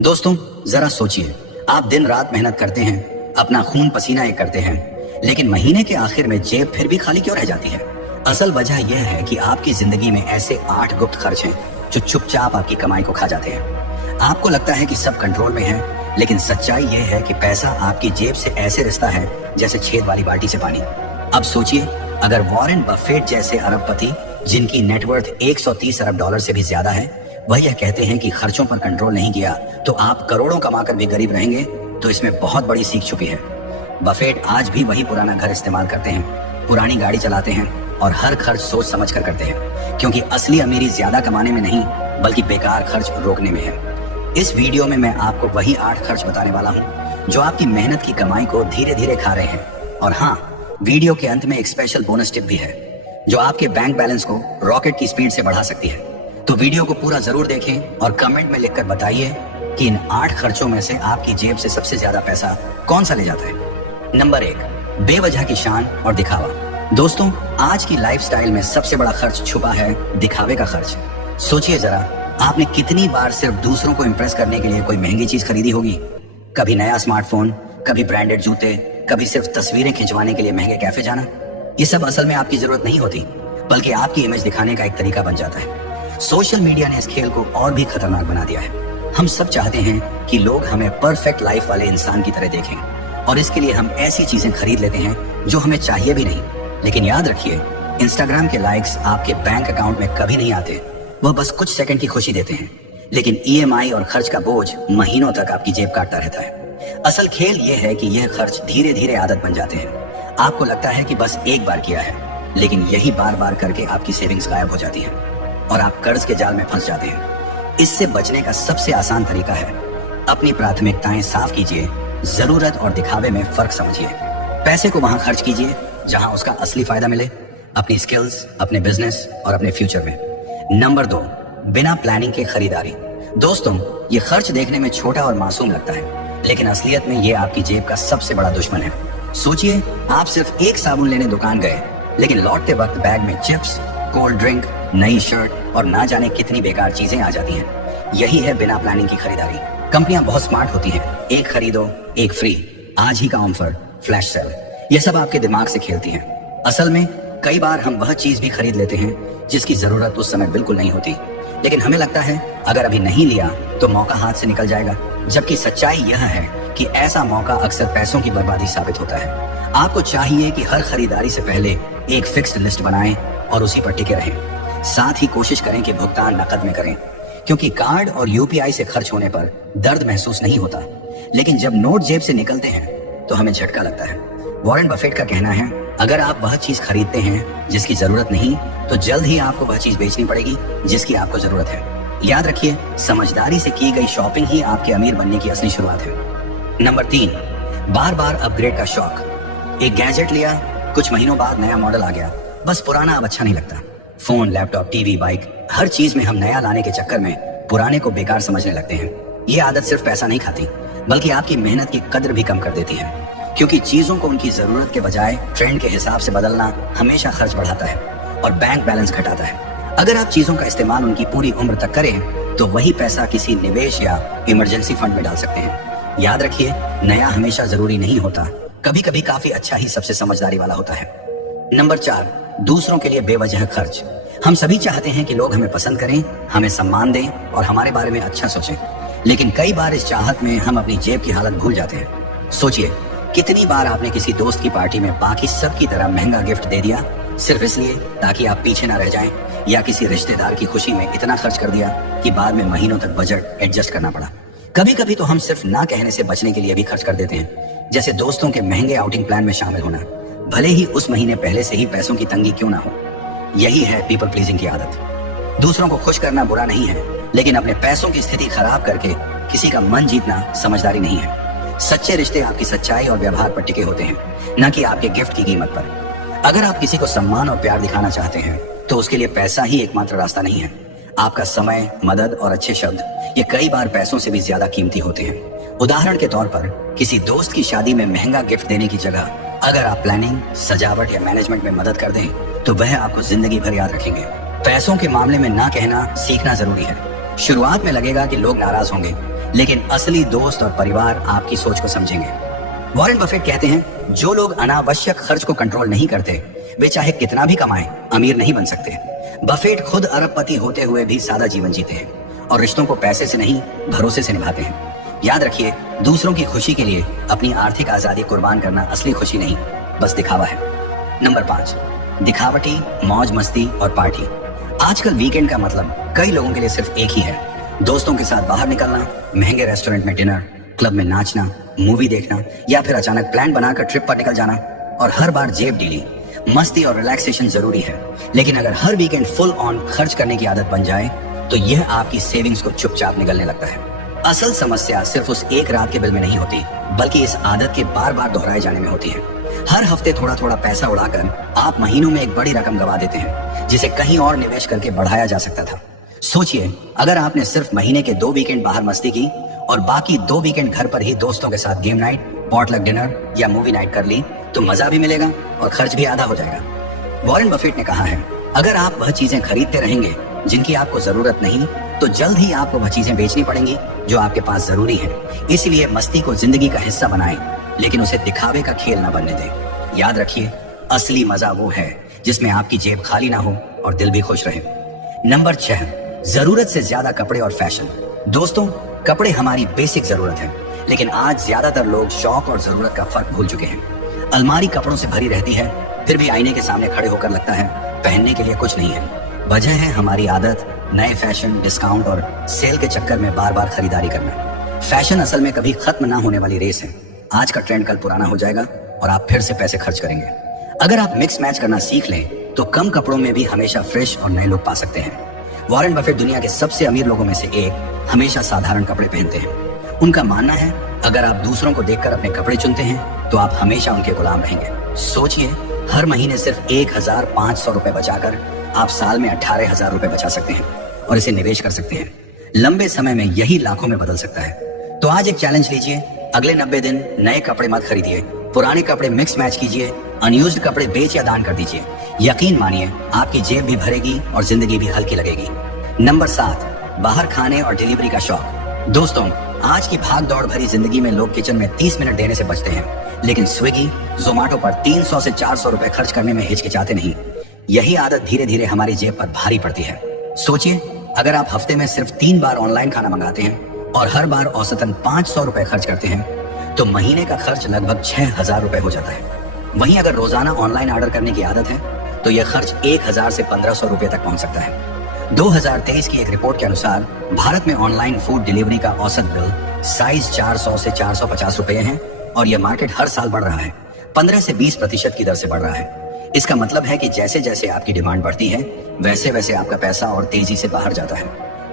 दोस्तों, जरा सोचिए, आप दिन रात मेहनत करते हैं, अपना खून पसीना एक करते हैं, लेकिन महीने के आखिर में जेब फिर भी खाली क्यों रह जाती है? असल वजह यह है कि आपकी जिंदगी में ऐसे 8 गुप्त खर्च हैं जो चुपचाप आपकी कमाई को खा जाते हैं। आपको लगता है कि सब कंट्रोल में है, लेकिन सच्चाई यह है कि पैसा आपकी जेब से ऐसे रिश्ता है जैसे छेद वाली बाल्टी से पानी। अब सोचिए, अगर वॉरेन बफेट जैसे अरबपति, जिनकी नेटवर्थ 130 अरब डॉलर से भी ज्यादा है, वह यह कहते हैं कि खर्चों पर कंट्रोल नहीं किया तो आप करोड़ों कमाकर भी गरीब रहेंगे, तो इसमें बहुत बड़ी सीख छुपी है। बफेट आज भी वही पुराना घर इस्तेमाल करते हैं, पुरानी गाड़ी चलाते हैं और हर खर्च सोच समझ कर करते हैं, क्योंकि असली अमीरी ज्यादा कमाने में नहीं बल्कि बेकार खर्च रोकने में है। इस वीडियो में मैं आपको वही 8 खर्च बताने वाला हूँ जो आपकी मेहनत की कमाई को धीरे धीरे खा रहे हैं। और हाँ, वीडियो के अंत में एक स्पेशल बोनस टिप भी है जो आपके बैंक बैलेंस को रॉकेट की स्पीड से बढ़ा सकती है। तो वीडियो को पूरा जरूर देखें और कमेंट में लिखकर बताइए कि इन 8 खर्चों में से आपकी जेब से सबसे ज्यादा पैसा कौन सा ले जाता है। नंबर 1, बेवजह की शान और दिखावा। दोस्तों, आज की लाइफस्टाइल में सबसे बड़ा खर्च छुपा है दिखावे का खर्च। सोचिए जरा, आपने कितनी बार सिर्फ दूसरों को इंप्रेस करने के लिए कोई महंगी चीज खरीदी होगी? कभी नया स्मार्टफोन, कभी ब्रांडेड जूते, कभी सिर्फ तस्वीरें खिंचवाने के लिए महंगे कैफे जाना। ये सब असल में आपकी जरूरत नहीं होती, बल्कि आपकी इमेज दिखाने का एक तरीका बन जाता है। सोशल मीडिया ने इस खेल को और भी खतरनाक बना दिया है। हम सब चाहते हैं कि लोग हमें परफेक्ट लाइफ वाले इंसान की तरह देखें, और इसके लिए हम ऐसी चीजें खरीद लेते हैं जो हमें चाहिए भी नहीं। लेकिन याद रखिए, इंस्टाग्राम के लाइक्स आपके बैंक अकाउंट में कभी नहीं आते, वह बस कुछ सेकंड की खुशी देते हैं, लेकिन ईएमआई और खर्च का बोझ महीनों तक आपकी जेब काटता रहता है। असल खेल यह है कि यह खर्च धीरे धीरे आदत बन जाते हैं। आपको लगता है कि बस एक बार किया है, लेकिन यही बार बार करके आपकी सेविंग्स गायब हो जाती है और आप कर्ज के जाल में फंस जाते हैं। इससे बचने का सबसे आसान तरीका है, अपनी प्राथमिकताएं साफ कीजिए, जरूरत और दिखावे में फर्क समझिए। पैसे को वहां खर्च कीजिए जहां उसका असली फायदा मिले, अपनी स्किल्स, अपने बिजनेस और अपने फ्यूचर में। नंबर 2, बिना प्लानिंग के खरीदारी। दोस्तों, ये खर्च देखने में छोटा और मासूम लगता है, लेकिन असलियत में ये आपकी जेब का सबसे बड़ा दुश्मन है। सोचिए, आप सिर्फ एक साबुन लेने दुकान गए, लेकिन लौटते वक्त बैग में चिप्स, कोल्ड ड्रिंक, नई शर्ट और ना जाने कितनी बेकार चीजें आ जाती हैं। यही है बिना प्लानिंग की खरीदारी। कंपनियां बहुत स्मार्ट होती हैं, एक खरीदो एक फ्री, आज ही का ऑफर, फ्लैश सेल, यह सब आपके दिमाग से खेलती हैं। असल में कई बार हम वह चीज भी खरीद लेते हैं जिसकी जरूरत उस समय बिल्कुल नहीं होती, लेकिन हमें लगता है अगर अभी नहीं लिया तो मौका हाथ से निकल जाएगा, जबकि सच्चाई यह है कि ऐसा मौका अक्सर पैसों की बर्बादी साबित होता है। आपको चाहिए कि हर खरीदारी से पहले एक फिक्स्ड लिस्ट बनाएं और उसी पर टिके रहें। साथ ही कोशिश करें कि भुगतान नकद में करें, क्योंकि कार्ड और यूपीआई से खर्च होने पर दर्द महसूस नहीं होता, लेकिन जब नोट जेब से निकलते हैं तो हमें झटका लगता है। वॉरेन बफेट का कहना है, अगर आप वह चीज खरीदते हैं जिसकी जरूरत नहीं, तो जल्द ही आपको वह चीज बेचनी पड़ेगी जिसकी आपको जरूरत है। याद रखिए, समझदारी से की गई शॉपिंग ही आपके अमीर बनने की असली शुरुआत है। नंबर 3, बार बार अपग्रेड का शौक। एक गैजेट लिया, कुछ महीनों बाद नया मॉडल आ गया, बस पुराना अब अच्छा नहीं लगता। फोन, लैपटॉप, टीवी, बाइक, हर चीज में हम नया लाने के चक्कर में पुराने को बेकार समझने लगते हैं। ये आदत सिर्फ पैसा नहीं खाती, बल्कि आपकी मेहनत की कद्र भी कम कर देती है, क्योंकि चीजों को उनकी जरूरत के बजाय ट्रेंड के हिसाब से बदलना हमेशा खर्च बढ़ाता है और बैंक बैलेंस घटाता है। अगर आप चीजों का इस्तेमाल उनकी पूरी उम्र तक करें तो वही पैसा किसी निवेश या इमरजेंसी फंड में डाल सकते हैं। याद रखिए, नया हमेशा जरूरी नहीं होता, कभी कभी काफी अच्छा ही सबसे समझदारी वाला होता है। नंबर 4, दूसरों के लिए बेवजह खर्च। हम सभी चाहते हैं कि लोग हमें पसंद करें, हमें सम्मान दें और हमारे बारे में अच्छा सोचें, लेकिन कई बार इस चाहत में हम अपनी जेब की हालत भूल जाते हैं। सोचिए, कितनी बार आपने किसी दोस्त की पार्टी में बाकी सब की तरह महंगा गिफ्ट दे दिया सिर्फ इसलिए ताकि आप पीछे ना रह जाएं, या किसी रिश्तेदार की खुशी में इतना खर्च कर दिया कि बाद में महीनों तक बजट एडजस्ट करना पड़ा। कभी कभी तो हम सिर्फ ना कहने से बचने के लिए भी खर्च कर देते हैं, जैसे दोस्तों के महंगे आउटिंग प्लान में शामिल होना, भले ही उस महीने पहले से ही पैसों की तंगी क्यों ना हो। यही है पीपल प्लीजिंग की आदत। दूसरों को खुश करना बुरा नहीं है, लेकिन अपने पैसों की स्थिति खराब करके किसी का मन जीतना समझदारी नहीं है। सच्चे रिश्ते आपकी सच्चाई और व्यवहार पर टिके होते हैं, न कि आपके गिफ्ट की कीमत पर। अगर आप किसी को सम्मान और प्यार दिखाना चाहते हैं तो उसके लिए पैसा ही एकमात्र रास्ता नहीं है। आपका समय, मदद और अच्छे शब्द, ये कई बार पैसों से भी ज्यादा कीमती होते हैं। उदाहरण के तौर पर, किसी दोस्त की शादी में महंगा गिफ्ट देने की जगह अगर आप प्लानिंग, सजावट या मैनेजमेंट में मदद कर दें तो वह आपको जिंदगी भर याद रखेंगे। पैसों के मामले में ना कहना सीखना जरूरी है। शुरुआत में लगेगा कि लोग नाराज होंगे, लेकिन असली दोस्त और परिवार आपकी सोच को समझेंगे। वॉरेन बफेट कहते हैं, जो लोग अनावश्यक खर्च को कंट्रोल नहीं करते वे चाहे कितना भी कमाएं अमीर नहीं बन सकते। बफेट खुद अरबपति होते हुए भी सादा जीवन जीते हैं और रिश्तों को पैसे से नहीं भरोसे से निभाते हैं। याद रखिए, दूसरों की खुशी के लिए अपनी आर्थिक आजादी कुर्बान करना असली खुशी नहीं, बस दिखावा है। नंबर 5, दिखावटी मौज मस्ती और पार्टी। आजकल वीकेंड का मतलब कई लोगों के लिए सिर्फ एक ही है, दोस्तों के साथ बाहर निकलना, महंगे रेस्टोरेंट में डिनर, क्लब में नाचना, मूवी देखना या फिर अचानक प्लान बनाकर ट्रिप पर निकल जाना। और हर बार जेब ढीली। मस्ती और रिलैक्सेशन जरूरी है, लेकिन अगर हर वीकेंड फुल ऑन खर्च करने की आदत बन जाए तो यह आपकी सेविंग्स को चुपचाप निगलने लगता है। असल समस्या सिर्फ उस एक रात के बिल में नहीं होती, बल्कि इस आदत के बार बार दोहराए जाने में होती है। हर हफ्ते थोड़ा थोड़ा पैसा उड़ाकर आप महीनों में एक बड़ी रकम गवा देते हैं, जिसे कहीं और निवेश करके बढ़ाया जा सकता था। सोचिए, अगर आपने सिर्फ महीने के 2 वीकेंड बाहर मस्ती की और बाकी 2 वीकेंड घर पर ही दोस्तों के साथ गेम नाइट, पॉटलक डिनर या मूवी नाइट कर ली, तो मजा भी मिलेगा और खर्च भी आधा हो जाएगा। वॉरेन बफेट ने कहा है, अगर आप वह चीजें खरीदते रहेंगे जिनकी आपको जरूरत नहीं, तो जल्द ही आपको वह चीजें बेचनी पड़ेंगी जो आपके पास जरूरी है। इसलिए मस्ती को जिंदगी का हिस्सा बनाएं, लेकिन उसे दिखावे का खेल न बनने दें। याद रखिए, असली मजा वो है जिसमें आपकी जेब खाली ना हो और दिल भी खुश रहे। नंबर 6, जरूरत से ज्यादा कपड़े और फैशन। दोस्तों, कपड़े हमारी बेसिक जरूरत है, लेकिन आज ज्यादातर लोग शौक और जरूरत का फर्क भूल चुके हैं। अलमारी कपड़ों से भरी रहती है, फिर भी आईने के सामने खड़े होकर लगता है पहनने के लिए कुछ नहीं है। वजह है हमारी आदत नए फैशन, डिस्काउंट और सेल के चक्कर में बार बार खरीदारी करना। फैशन असल में कभी खत्म ना होने वाली रेस है। आज का ट्रेंड कल पुराना हो जाएगा और आप फिर से पैसे खर्च करेंगे। अगर आप मिक्स मैच करना सीख लें तो कम कपड़ों में भी हमेशा फ्रेश और नए लुक पा सकते हैं। वॉरेन बफेट दुनिया के सबसे अमीर लोगों में से एक, हमेशा साधारण कपड़े पहनते हैं। उनका मानना है, अगर आप दूसरों को देखकर अपने कपड़े चुनते हैं तो आप हमेशा उनके गुलाम रहेंगे। सोचिए, हर महीने सिर्फ 1500 रुपए बचाकर आप साल में 18,000 रुपए बचा सकते हैं और इसे निवेश कर सकते हैं। लंबे समय में यही लाखों में बदल सकता है। तो आज एक चैलेंज लीजिए, अगले 90 दिन नए कपड़े मत खरीदिए, पुराने कपड़े मिक्स मैच कीजिए, अनयूज्ड कपड़े बेच या दान कर दीजिए। यकीन मानिए, आपकी जेब भी भरेगी और जिंदगी भी हल्की लगेगी। नंबर 7, बाहर खाने और डिलीवरी का शौक। दोस्तों, आज की भाग दौड़ भरी जिंदगी में लोग किचन में 30 मिनट देने से बचते हैं, लेकिन स्विगी, जोमेटो पर 300 से 400 रुपए खर्च करने में हिचकिचाते नहीं। यही आदत धीरे धीरे हमारी जेब पर भारी पड़ती है। सोचिए, अगर आप हफ्ते में सिर्फ 3 बार ऑनलाइन खाना मंगाते हैं और हर बार औसतन 500 रुपए खर्च करते हैं, तो महीने का खर्च लगभग 6,000 रुपए हो जाता है। वहीं अगर रोजाना ऑनलाइन ऑर्डर करने की आदत है तो यह खर्च 1,000 से 1,500 रुपए तक पहुंच सकता है। 2023 की एक रिपोर्ट के अनुसार भारत में ऑनलाइन फूड डिलीवरी का औसत बिल साइज 400 से 450 रुपए है और यह मार्केट हर साल बढ़ रहा है, 15 से 20% की दर से बढ़ रहा है। इसका मतलब है कि जैसे जैसे आपकी डिमांड बढ़ती है, वैसे वैसे आपका पैसा और तेजी से बाहर जाता है।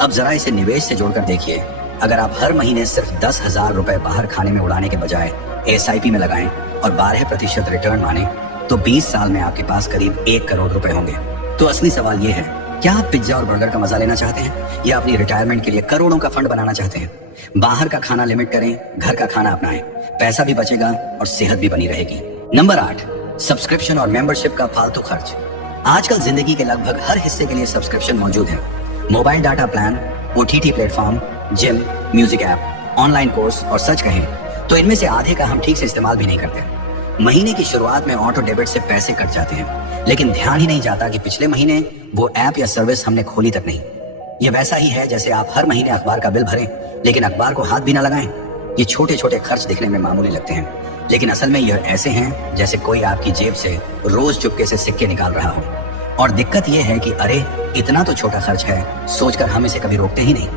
अब जरा इसे निवेश से जोड़कर देखिए। अगर आप हर महीने सिर्फ 10,000 रुपए बाहर खाने में उड़ाने के बजाय SIP में लगाएं और 12% रिटर्न माने, तो 20 साल में आपके पास करीब 1 करोड़ रुपए होंगे। तो असली सवाल ये है, क्या आप पिज्जा और बर्गर का मजा लेना चाहते हैं या अपनी रिटायरमेंट के लिए करोड़ों का फंड बनाना चाहते हैं? बाहर का खाना लिमिट करें, घर का खाना अपनाएं, पैसा भी बचेगा और सेहत भी बनी रहेगी। नंबर 8, सब्सक्रिप्शन और मेंबरशिप का फालतू खर्च। आजकल जिंदगी के लगभग हर हिस्से के लिए सब्सक्रिप्शन मौजूद है। Mobile data plan, OTT platform, gym, music app, online course और सच कहें तो इनमें से आधे का हम ठीक से इस्तेमाल भी नहीं करते। महीने की शुरुआत में ऑटो डेबिट से पैसे कट जाते हैं, लेकिन ध्यान ही नहीं जाता कि पिछले महीने वो ऐप या सर्विस हमने खोली तक नहीं। ये वैसा ही है जैसे आप हर महीने अखबार का बिल भरें लेकिन अखबार को हाथ भी ना लगाएं। ये छोटे छोटे खर्च दिखने में मामूली लगते हैं, लेकिन असल में यह ऐसे हैं जैसे कोई आपकी जेब से रोज चुपके से सिक्के निकाल रहा हो। और दिक्कत यह है कि अरे इतना तो छोटा खर्च है सोचकर हम इसे कभी रोकते ही नहीं।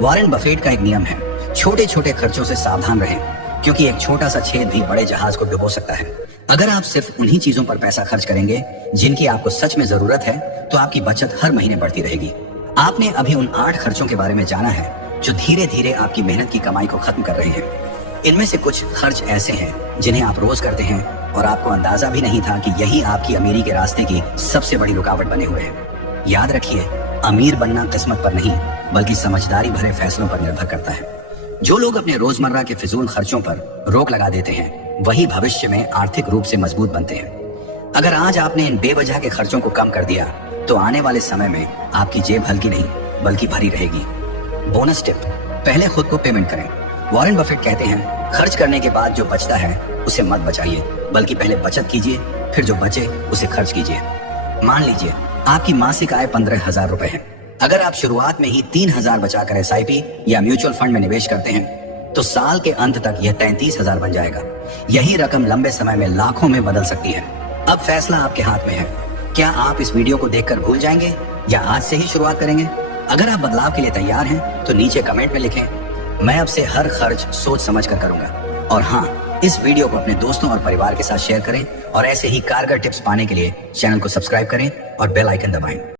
वॉरेन बफेट का एक नियम है, छोटे छोटे खर्चों से सावधान रहें, क्योंकि एक छोटा सा छेद भी बड़े जहाज को डुबो सकता है। अगर आप सिर्फ उन्हीं चीजों पर पैसा खर्च करेंगे जिनकी आपको सच में जरूरत है, तो आपकी बचत हर महीने बढ़ती रहेगी। आपने अभी उन 8 खर्चों के बारे में जाना है जो धीरे धीरे आपकी मेहनत की कमाई को खत्म कर रहे हैं। इनमें से कुछ खर्च ऐसे हैं जिन्हें आप रोज करते हैं और आपको अंदाजा भी नहीं था कि यही आपकी अमीरी के रास्ते की सबसे बड़ी रुकावट बने हुए हैं। याद रखिए, अमीर बनना किस्मत पर नहीं बल्कि समझदारी भरे फैसलों पर निर्भर करता है। जो लोग अपने रोजमर्रा के फिजूल खर्चों पर रोक लगा देते हैं, वही भविष्य में आर्थिक रूप से मजबूत बनते हैं। अगर आज आपने इन बेवजह के खर्चों को कम कर दिया, तो आने वाले समय में आपकी जेब हल्की नहीं बल्कि भरी रहेगी। बोनस टिप, पहले खुद को पेमेंट करें। वॉरेन बफेट कहते हैं, खर्च करने के बाद जो बचता है उसे मत बचाइए, बल्कि पहले बचत कीजिए, फिर जो बचे उसे खर्च कीजिए। मान लीजिए आपकी मासिक आय 15,000 रुपए है। अगर आप शुरुआत में ही 3,000 बचाकर एसआईपी या म्यूचुअल फंड में निवेश करते हैं तो साल के अंत तक यह 33,000 बन जाएगा। यही रकम लंबे समय में लाखों में बदल सकती है। अब फैसला आपके हाथ में है। क्या आप इस वीडियो को देखकर भूल जाएंगे या आज से ही शुरुआत करेंगे? अगर आप बदलाव के लिए तैयार हैं तो नीचे कमेंट में लिखें, मैं अब से हर खर्च सोच समझ कर करूंगा। और हाँ, इस वीडियो को अपने दोस्तों और परिवार के साथ शेयर करें और ऐसे ही कारगर टिप्स पाने के लिए चैनल को सब्सक्राइब करें और बेल आइकन दबाएं।